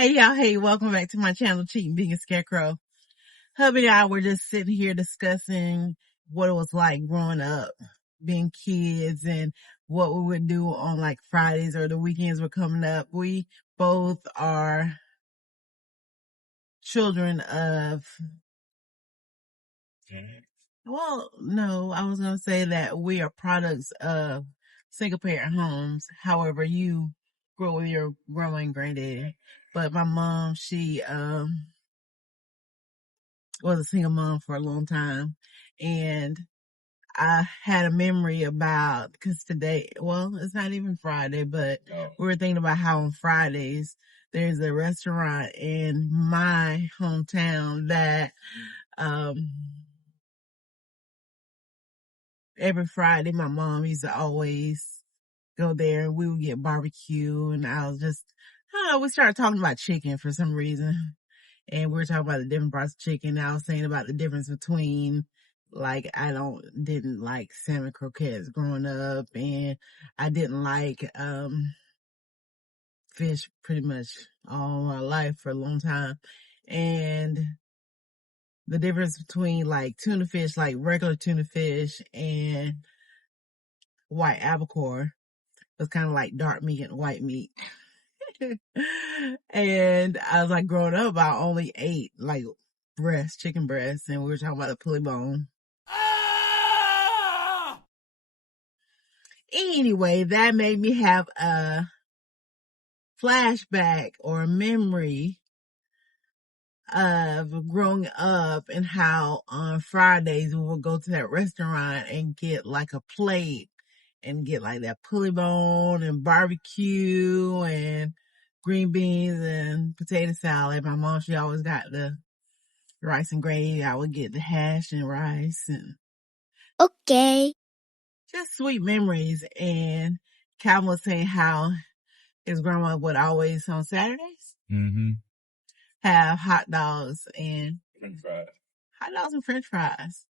Hey y'all, hey, welcome back to my channel, Cheating Being a Scarecrow. Hubby and I were just sitting here discussing what it was like growing up, being kids, and what we would do on like Fridays or the weekends were coming up. We both are children of, well, no, I was going to say that we are products of single parent homes. However, you grew up with your grandma and granddaddy. But my mom, she, was a single mom for a long time. And I had a memory about, cause today, well, it's not even Friday, but we were thinking about how on Fridays, there's a restaurant in my hometown that, every Friday my mom used to always go there and we would get barbecue, and I was just, I don't know, we started talking about chicken for some reason. And we were talking about the different parts of chicken. I was saying about the difference between, like, didn't like salmon croquettes growing up, and I didn't like, fish pretty much all my life for a long time. And the difference between like tuna fish, like regular tuna fish, and white albacore was kind of like dark meat and white meat. And I was like, growing up, I only ate like chicken breast, and we were talking about the pulley bone. Anyway, that made me have a flashback or a memory of growing up and how on Fridays we would go to that restaurant and get like a plate and get like that pulley bone and barbecue and green beans and potato salad. My mom, she always got the rice and gravy. I would get the hash and rice, and Okay. just sweet memories. And Calvin was saying how his grandma would always on Saturdays have hot dogs and French fries.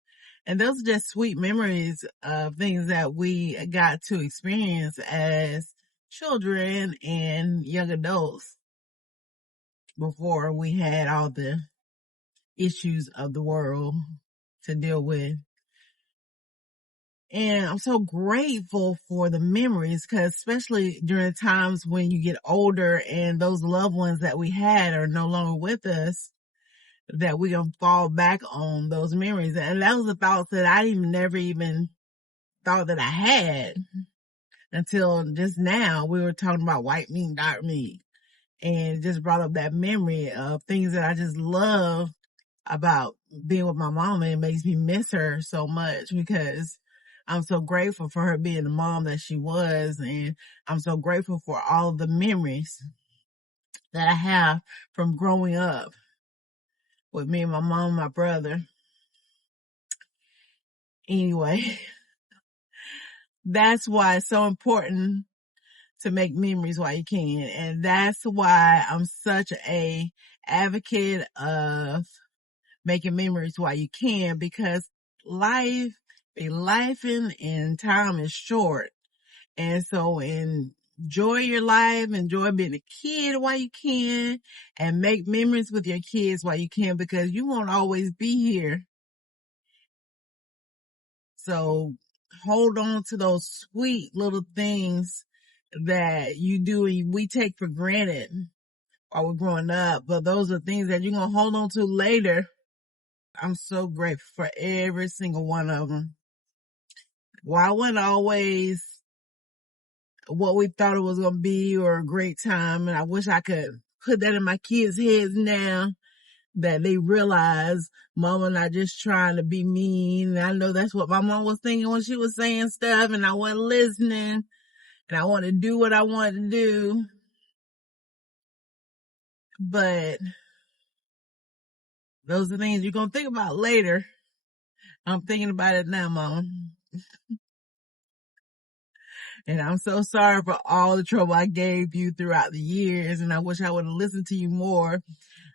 And those are just sweet memories of things that we got to experience as children and young adults before we had all the issues of the world to deal with. And I'm so grateful for the memories, because especially during times when you get older and those loved ones that we had are no longer with us, that we gonna fall back on those memories. And that was a thought that I never even thought that I had until just now. We were talking about white meat and dark meat, and it just brought up that memory of things that I just love about being with my mom. And it makes me miss her so much, because I'm so grateful for her being the mom that she was. And I'm so grateful for all of the memories that I have from growing up with me and my mom and my brother. Anyway, that's why it's so important to make memories while you can. And that's why I'm such a advocate of making memories while you can, because life be lifing and time is short. And so enjoy your life, enjoy being a kid while you can, and make memories with your kids while you can, because you won't always be here. So hold on to those sweet little things that you do and we take for granted while we're growing up. But those are things that you're going to hold on to later. I'm so grateful for every single one of them. While it wasn't always what we thought it was going to be or a great time, and I wish I could put that in my kids' heads now, that they realize mama not just trying to be mean. I know that's what my mom was thinking when she was saying stuff, and I wasn't listening, and I wanted to do what I wanted to do. But those are things you're going to think about later. I'm thinking about it now, Mama. And I'm so sorry for all the trouble I gave you throughout the years, and I wish I would have listened to you more.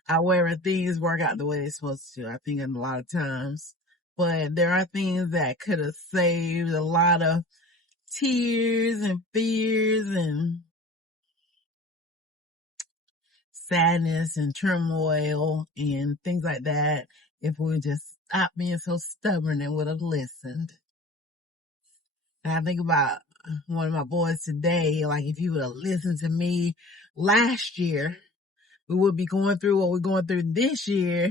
However, things work out the way they're supposed to, I think, in a lot of times. But there are things that could have saved a lot of tears and fears and sadness and turmoil and things like that if we would just stop being so stubborn and would have listened. And I think about one of my boys today, like if you would have listened to me last year, we would be going through what we're going through this year,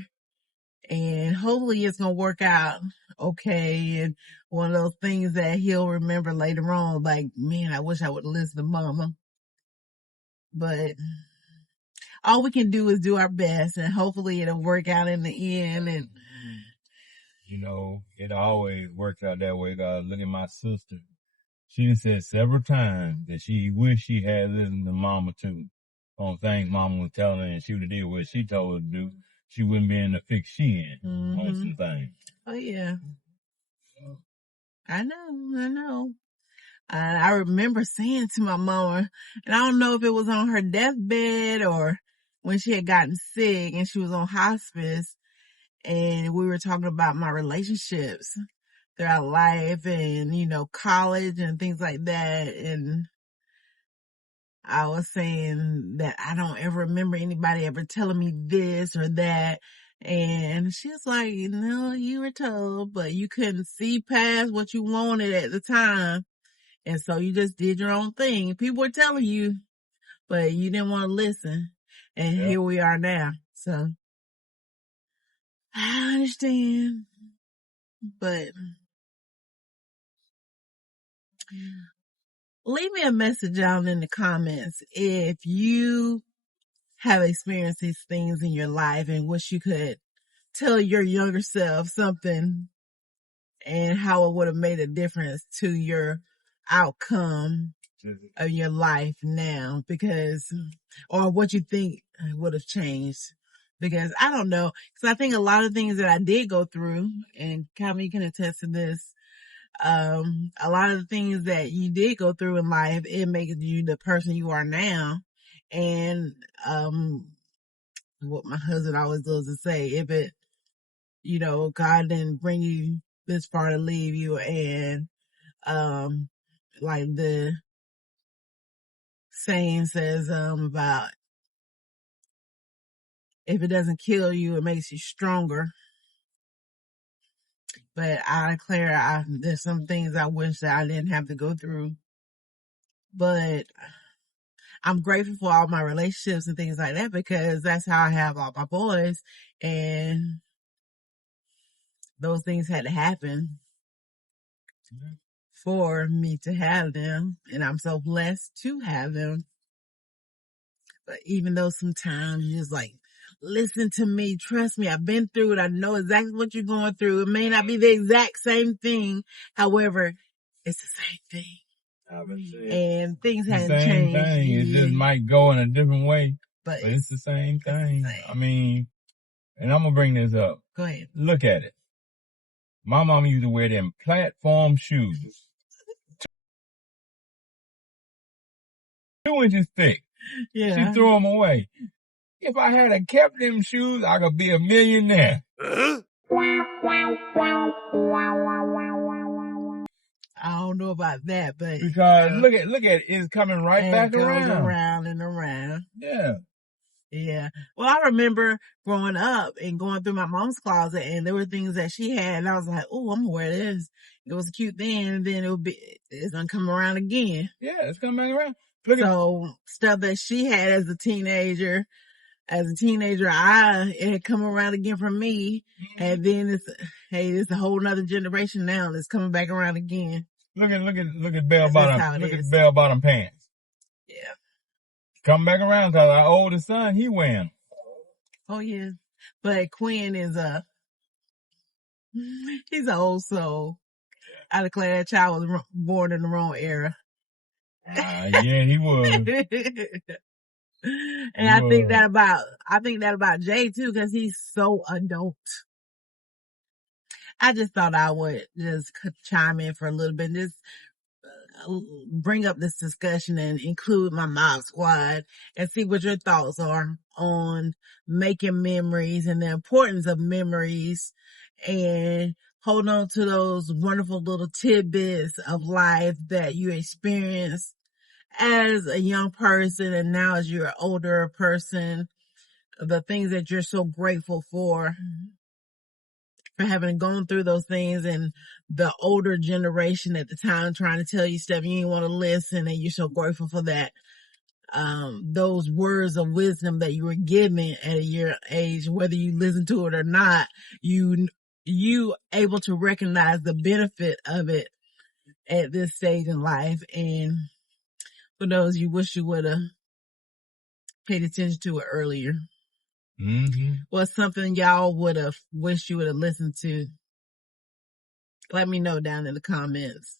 and hopefully it's going to work out okay. And one of those things that he'll remember later on, like, man, I wish I would have listened to mama. But all we can do is do our best, and hopefully it'll work out in the end. And it always works out that way. Look at my sister. She done said several times that she wished she had listened to mama too. On things mama was telling her, and she would have did what she told her to do. She wouldn't be in the fix she in on some things. Oh yeah. I know. I remember saying to my mama, and I don't know if it was on her deathbed or when she had gotten sick and she was on hospice, and we were talking about my relationships throughout life and, college and things like that. And I was saying that I don't ever remember anybody ever telling me this or that. And she was like, no, you were told, but you couldn't see past what you wanted at the time. And so you just did your own thing. People were telling you, but you didn't want to listen. And here we are now. So I understand, but leave me a message down in the comments if you have experienced these things in your life and wish you could tell your younger self something and how it would have made a difference to your outcome of your life now, or what you think would have changed. Because I don't know, because I think a lot of things that I did go through, and Calvin can attest to this, a lot of the things that you did go through in life, it makes you the person you are now. And what my husband always loves to say, if it, God didn't bring you this far to leave you, and like the saying says about if it doesn't kill you, it makes you stronger. But I declare there's some things I wish that I didn't have to go through. But I'm grateful for all my relationships and things like that, because that's how I have all my boys. And those things had to happen for me to have them. And I'm so blessed to have them. But even though sometimes you're just like, listen to me, trust me, I've been through it. I know exactly what you're going through. It may not be the exact same thing. However, it's the same thing. And things haven't changed. Same thing. It just might go in a different way, but it's the same thing. I mean, and I'm going to bring this up. Go ahead. Look at it. My mama used to wear them platform shoes. 2 inches thick. Yeah. She threw them away. If I had kept them shoes, I could be a millionaire. I don't know about that, but because look at it, it's coming right back around. It goes around and around. Yeah. Yeah. Well, I remember growing up and going through my mom's closet, and there were things that she had, and I was like, "Oh, I'm gonna wear this." It was a cute thing, and then it's gonna come around again. Yeah, it's coming back around. So stuff that she had as a teenager, it had come around again for me. Mm-hmm. And then it's a whole nother generation now that's coming back around again. Look at bell bottom. Look at bell bottom pants. Yeah. Come back around, because our oldest son, he wearing them. Oh yeah. But Quinn is he's an old soul. I declare that child was born in the wrong era. Yeah, he was. And I think that about Jay too, because he's so adult. I just thought I would just chime in for a little bit and just bring up this discussion and include my mob squad and see what your thoughts are on making memories and the importance of memories, and hold on to those wonderful little tidbits of life that you experienced as a young person and now as you're an older person, the things that you're so grateful for having gone through those things, and the older generation at the time trying to tell you stuff you didn't want to listen, and you're so grateful for that. Those words of wisdom that you were given at your age, whether you listen to it or not, you able to recognize the benefit of it at this stage in life. And for those, you wish you would have paid attention to it earlier. What's something y'all would have wished you would have listened to? Let me know down in the comments.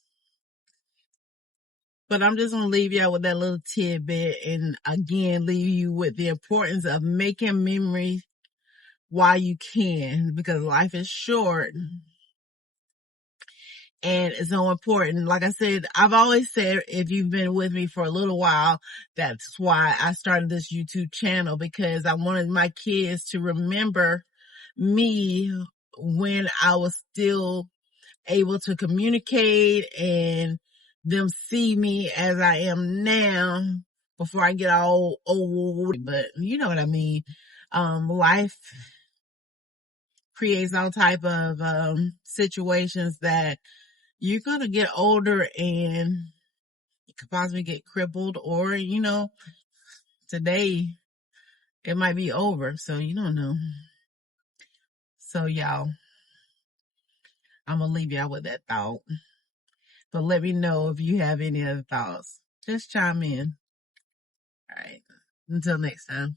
But I'm just going to leave y'all with that little tidbit, and again, leave you with the importance of making memories while you can, because life is short and it's so important. Like I said, I've always said, if you've been with me for a little while, that's why I started this YouTube channel, because I wanted my kids to remember me when I was still able to communicate, and them see me as I am now before I get all old. But you know what I mean. Life creates all type of situations that you're gonna get older and you could possibly get crippled, or today it might be over, so you don't know. So y'all, I'm gonna leave y'all with that thought. But let me know if you have any other thoughts. Just chime in. All right. Until next time.